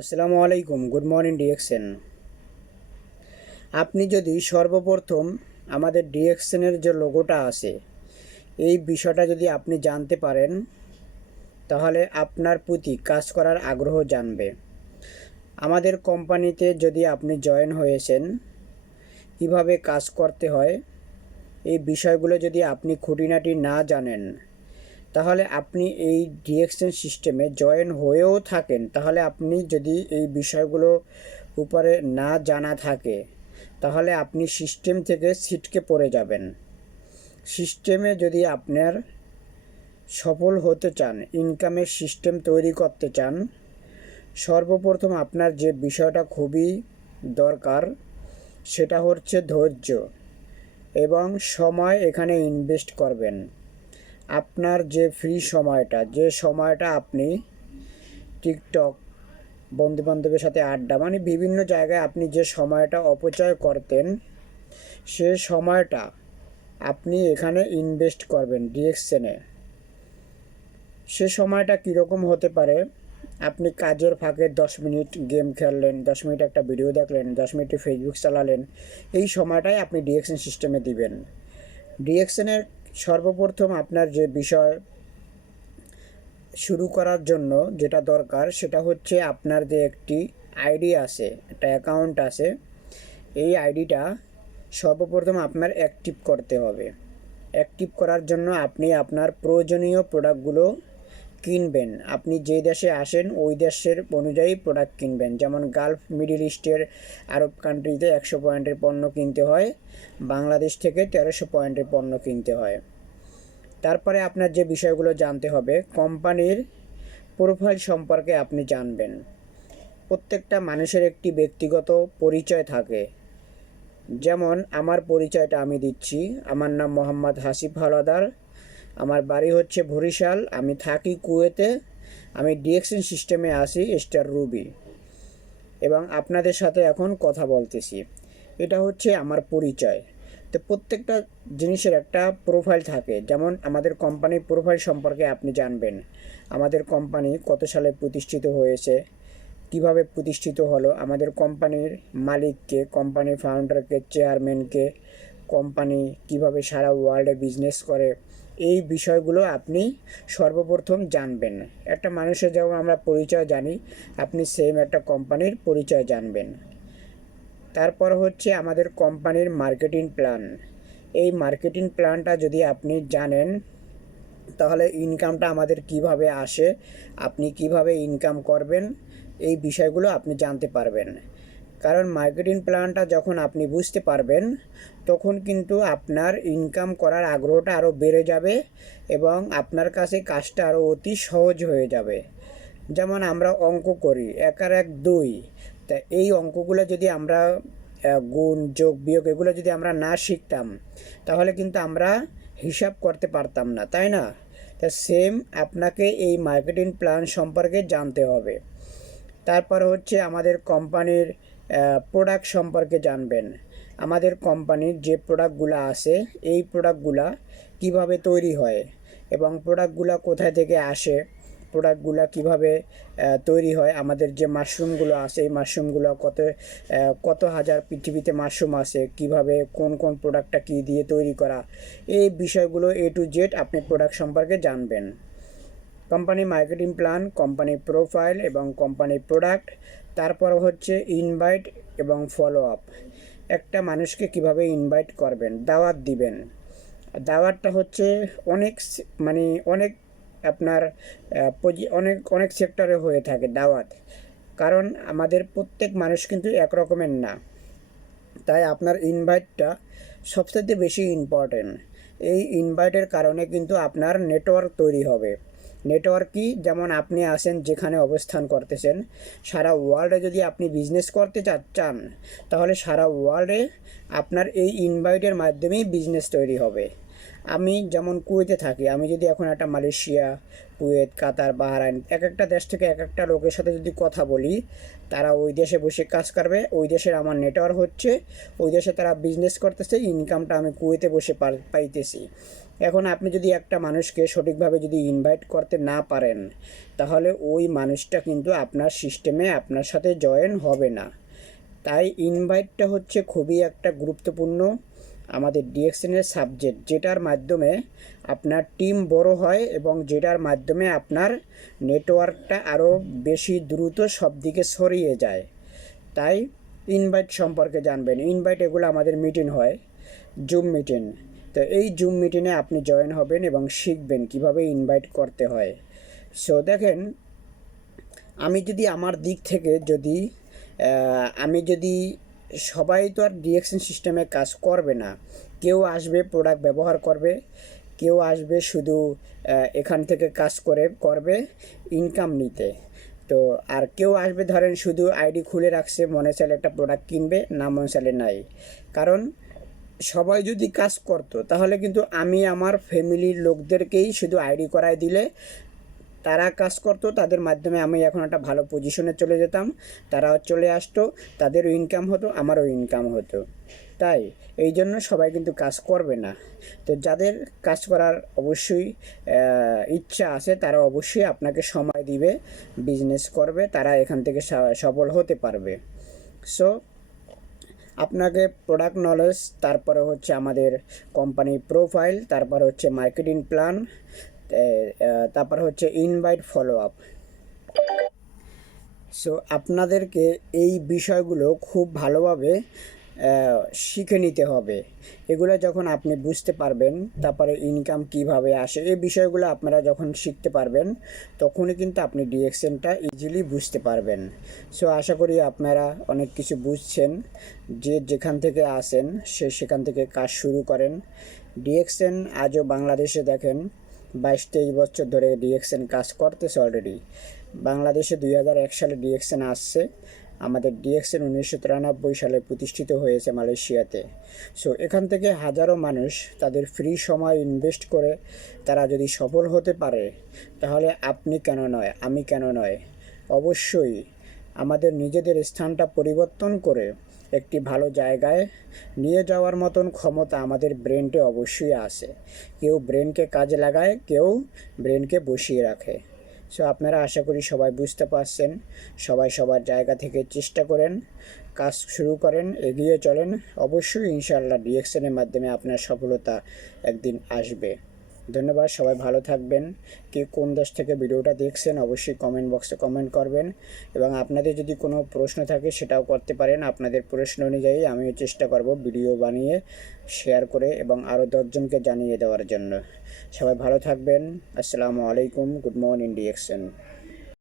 আসসালামু আলাইকুম, good morning DXN. আপনি যদি সর্বপ্রথম আমাদের ডিএক্সএনের যে লোগোটা আছে এই বিষয়টা যদি আপনি জানতে পারেন তাহলে আপনার প্রতি কাজ করার আগ্রহ জানবে। আমাদের কোম্পানিতে যদি আপনি জয়েন হয়েছেন, কিভাবে কাজ করতে হয় এই বিষয়গুলো যদি আপনি খুঁটিনাটি না জানেন, তাহলে আপনি এই ডিএক্সএন সিস্টেমে জয়েন হয়েও থাকেন, তাহলে আপনি যদি এই বিষয়গুলো উপরে না জানা থাকে তাহলে আপনি সিস্টেম থেকে ছিটকে পড়ে যাবেন। সিস্টেমে যদি আপনার সফল হতে চান, ইনকামের সিস্টেম তৈরি করতে চান, সর্বপ্রথম আপনার যে বিষয়টা খুবই দরকার সেটা হচ্ছে ধৈর্য এবং সময় এখানে ইনভেস্ট করবেন। আপনার যে ফ্রি সময়টা, যে সময়টা আপনি টিকটক, বন্ধুবান্ধবের সাথে আড্ডা বিভিন্ন জায়গায় আপনি যে সময়টা অপচয় করতেন, সে সময়টা আপনি এখানে ইনভেস্ট করবেন ডিএক্সএনে। সে সময়টা কীরকম হতে পারে? আপনি কাজের ফাঁকে 10 মিনিট গেম খেললেন, 10 মিনিট একটা ভিডিও দেখলেন, 10 মিনিট ফেসবুক চালালেন, এই সময়টাই আপনি ডিএক্সএন সিস্টেমে দিবেন। ডিএক্সএনের সর্বপ্রথম আপনার যে বিষয় শুরু করার জন্য যেটা দরকার সেটা হচ্ছে আপনার যে একটি আইডি আছে, একটা অ্যাকাউন্ট আছে, এই আইডিটা সর্বপ্রথম আপনার অ্যাক্টিভ করতে হবে। অ্যাক্টিভ করার জন্য আপনি আপনার প্রয়োজনীয় প্রোডাক্টগুলো কিনবেন। আপনি যে দেশে আসেন ওই দেশের অনুযায়ী প্রোডাক্ট কিনবেন। যেমন গালফ, মিডিল ইস্টের, আরব কান্ট্রিতে 100 পয়েন্টের পণ্য কিনতে হয়, বাংলাদেশ থেকে 1300 পয়েন্টের পণ্য কিনতে হয়। তারপরে আপনার যে বিষয়গুলো জানতে হবে, কোম্পানির প্রোফাইল সম্পর্কে আপনি জানবেন। প্রত্যেকটা মানুষের একটি ব্যক্তিগত পরিচয় থাকে। যেমন আমার পরিচয়টা আমি দিচ্ছি, আমার নাম মোহাম্মদ হাসিফ হাওলাদার, আমার বাড়ি হচ্ছে বরিশাল, আমি থাকি কুয়েতে, আমি ডিএক্সএন সিস্টেমে আসি স্টার রুবি এবং আপনাদের সাথে এখন কথা বলতেছি। এটা হচ্ছে আমার পরিচয়। তো প্রত্যেকটা জিনিসের একটা প্রোফাইল থাকে। যেমন আমাদের কোম্পানির প্রোফাইল সম্পর্কে আপনি জানবেন। আমাদের কোম্পানি কত সালে প্রতিষ্ঠিত হয়েছে, কিভাবে প্রতিষ্ঠিত হলো, আমাদের কোম্পানির মালিককে, কোম্পানির ফাউন্ডারকে, চেয়ারম্যানকে, কোম্পানি কিভাবে সারা ওয়ার্ল্ডে বিজনেস করে, এই বিষয়গুলো আপনি সর্বপ্রথম জানবেন। একটা মানুষের যেমন আমরা পরিচয় জানি, আপনি সেম একটা কোম্পানির পরিচয় জানবেন। তারপর হচ্ছে আমাদের কোম্পানির মার্কেটিং প্ল্যান। এই মার্কেটিং প্ল্যানটা যদি আপনি জানেন তাহলে ইনকামটা আমাদের কিভাবে আসে, আপনি কিভাবে ইনকাম করবেন, এই বিষয়গুলো আপনি জানতে পারবেন। কারণ মার্কেটিং প্ল্যানটা যখন আপনি বুঝতে পারবেন তখন কিন্তু আপনার ইনকাম করার আগ্রহটা আরও বেড়ে যাবে এবং আপনার কাছে কাজটা আরও অতি সহজ হয়ে যাবে। যেমন আমরা অঙ্ক করি, 1 আর 1 2, তা এই অঙ্কগুলো যদি আমরা গুণ, যোগ, বিয়োগ এগুলো যদি আমরা না শিখতাম তাহলে কিন্তু আমরা হিসাব করতে পারতাম না, তাই না? তা সেম আপনাকে এই মার্কেটিং প্ল্যান সম্পর্কে জানতে হবে। তারপর হচ্ছে আমাদের কোম্পানির প্রোডাক্ট সম্পর্কে জানবেন। আমাদের কোম্পানির যে প্রোডাক্টগুলো আছে এই প্রোডাক্টগুলো কিভাবে তৈরি হয় এবং প্রোডাক্টগুলো কোথায় থেকে আসে, প্রোডাক্টগুলো কিভাবে তৈরি হয়, আমাদের যে মাশরুমগুলো আছে এই মাশরুমগুলো কত হাজার পৃথিবীতে মাশরুম আছে, কিভাবে কোন কোন প্রোডাক্টটা কী দিয়ে তৈরি করা, এই বিষয়গুলো A to Z আপনি প্রোডাক্ট সম্পর্কে জানবেন। Company marketing plan, company profile এবং কোম্পানি প্রোডাক্ট। তারপর হচ্ছে ইনভাইট এবং ফলো আপ। একটা মানুষকে কিভাবে ইনভাইট করবেন, দাওয়াত দিবেন। দাওয়াতটা হচ্ছে অনেক অনেক আপনার অনেক অনেক সেক্টরে হয়ে থাকে দাওয়াত, কারণ আমাদের প্রত্যেক মানুষ কিন্তু এক রকমের না, তাই আপনার ইনভাইটটা সবথেকে বেশি ইম্পর্টেন্ট। এই ইনভাইটের কারণে কিন্তু আপনার নেটওয়ার্ক তৈরি হবে। নেটওয়ার্ক কি? যেমন আপনি আসেন যেখানে অবস্থান করতেছেন, সারা ওয়ার্ল্ডে যদি আপনি বিজনেস করতে চান তাহলে সারা ওয়ার্ল্ডে আপনার এই ইনভাইটের মাধ্যমেই বিজনেস তৈরি হবে। আমি যেমন কুয়েতে থাকি, আমি যদি এখন একটা মালয়েশিয়া, কুয়েত, কাতার, বাহরাইন, এক একটা দেশ থেকে এক একটা লোকের সাথে যদি কথা বলি, তারা ওই দেশে বসে কাজ করবে, ওই দেশের আমার নেটওয়ার্ক হচ্ছে, ওই দেশে তারা বিজনেস করতেছে, ইনকামটা আমি কুয়েতে বসে পাইতেছি। এখন আপনি যদি একটা মানুষকে সঠিকভাবে যদি ইনভাইট করতে না পারেন, তাহলে ওই মানুষটা কিন্তু আপনার সিস্টেমে আপনার সাথে জয়েন হবে না। তাই ইনভাইটটা হচ্ছে খুবই একটা গুরুত্বপূর্ণ আমাদের ডিএক্সএনের সাবজেক্ট, যেটার মাধ্যমে আপনার টিম বড় হয় এবং যেটার মাধ্যমে আপনার নেটওয়ার্কটা আরও বেশি দ্রুত সব দিকে ছড়িয়ে যায়। তাই ইনভাইট সম্পর্কে জানবেন। ইনভাইট এগুলো আমাদের মিটিং হয়, জুম মিটিং। তো এই জুম মিটিংয়ে আপনি জয়েন হবেন এবং শিখবেন কিভাবে ইনভাইট করতে হয়। সো দেখেন, আমি যদি আমার দিক থেকে আমি যদি সবাই তো আর ডিএক্সএন সিস্টেমে কাজ করবে না। কেউ আসবে প্রোডাক্ট ব্যবহার করবে, কেউ আসবে শুধু এখান থেকে কাজ করবে ইনকাম নিতে। তো আর কেউ আসবে ধরেন শুধু আইডি খুলে রাখছে, মনে চাইলে একটা প্রোডাক্ট কিনবে, না মনে চাইলে নাই। কারণ সবাই যদি কাজ করতো তাহলে কিন্তু আমি আমার ফ্যামিলির লোকদেরকেই শুধু আইডি করায় দিলে তারা কাজ করতো, তাদের মাধ্যমে আমি এখন একটা ভালো পজিশনে চলে যেতাম, তারাও চলে আসতো, তাদেরও ইনকাম হতো, আমারও ইনকাম হতো। তাই এই জন্য সবাই কিন্তু কাজ করবে না। তো যাদের কাজ করার অবশ্যই ইচ্ছা আছে, তারা অবশ্যই আপনাকে সময় দিবে, বিজনেস করবে, তারা এখান থেকে সফল হতে পারবে। সো আপনাকে প্রোডাক্ট নলেজ, তারপরে হচ্ছে আমাদের কোম্পানি প্রোফাইল, তারপর হচ্ছে মার্কেটিং প্ল্যান, তারপর হচ্ছে ইনভাইট ফলো আপ। সো আপনাদেরকে এই বিষয়গুলো খুব ভালোভাবে শিখে নিতে হবে। এগুলো যখন আপনি বুঝতে পারবেন, তারপরে ইনকাম কিভাবে আসে, এই বিষয়গুলো আপনারা যখন শিখতে পারবেন, তখনই কিন্তু আপনি ডিএক্সএনটা ইজিলি বুঝতে পারবেন। সো আশা করি আপনারা অনেক কিছু বুঝছেন। যে যেখান থেকে আসেন সেখান থেকে কাজ শুরু করেন। ডিএক্সএন আজও বাংলাদেশে দেখেন 22-23 বছর ধরে ডিএক্সএন কাজ করতেছে অলরেডি। বাংলাদেশে 2001 সালে ডিএক্সএন আসছে। আমাদের ডিএক্সএন 1993 সালে প্রতিষ্ঠিত হয়েছে মালয়েশিয়াতে। সো এখান থেকে হাজারো মানুষ তাদের ফ্রি সময় ইনভেস্ট করে তারা যদি সফল হতে পারে, তাহলে আপনি কেন নয়, আমি কেন নয়। অবশ্যই আমাদের নিজেদের স্থানটা পরিবর্তন করে একটি ভালো জায়গায় নিয়ে যাওয়ার মতন ক্ষমতা আমাদের ব্রেনটে অবশ্যই আছে। কেউ ব্রেনকে কাজে লাগায়, কেউ ব্রেনকে বসিয়ে রাখে। সো আপনারা আশা করি সবাই বুঝতে পারছেন। সবাই সবার জায়গা থেকে চেষ্টা করেন, কাজ শুরু করেন, এগিয়ে চলেন। অবশ্যই ইনশাআল্লাহ ডিএক্সএনের মাধ্যমে আপনার সফলতা একদিন আসবে। ধন্যবাদ, সবাই ভালো থাকবেন। কে কোন দেশ থেকে ভিডিওটা দেখছেন অবশ্যই কমেন্ট বক্সে কমেন্ট করবেন, এবং আপনাদের যদি কোনো প্রশ্ন থাকে সেটাও করতে পারেন। আপনাদের প্রশ্ন অনুযায়ী আমিও চেষ্টা করব ভিডিও বানিয়ে শেয়ার করে এবং আরও 10 জনকে জানিয়ে দেওয়ার জন্য। সবাই ভালো থাকবেন। আসসালামু আলাইকুম। Good morning DXN.